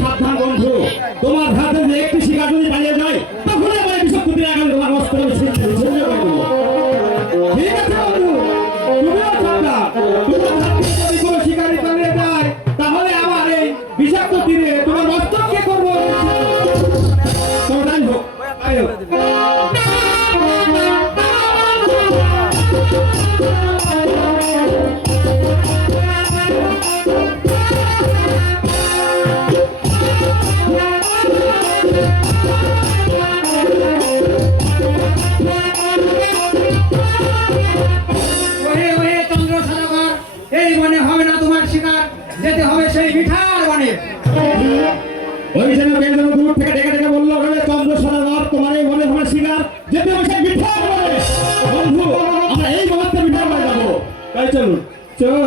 সাবধান বন্ধু, তোমার হাতে যে একটি শিকার যদি পালিয়ে যায় তখন আমার এসব প্রতি আগামী তোমার অস্ত্র ঠিক আছে বন্ধু, তুমিও সাবধান। তোমার হাতে যদি কোনো শিকারী পালিয়ে যায় তাহলে আমার এই বিষাক্ত তীরে তোমার অস্ত্র কে করবো? তোমার হোক আয়ো। এই বনে হবে না তোমার শিকার, যেতে হবে সেই মিঠার বনে। ওই যেন বেদন দূর থেকে ডেকে ডেকে বললো চন্দ্র সদাগর তোমার এই বনে হবে শিকার, যেতে হবে সেই মিঠার বনে। বন্ধু আমরা এই মুহূর্তে মিঠার বনে যাবো, তাই চলুন। চল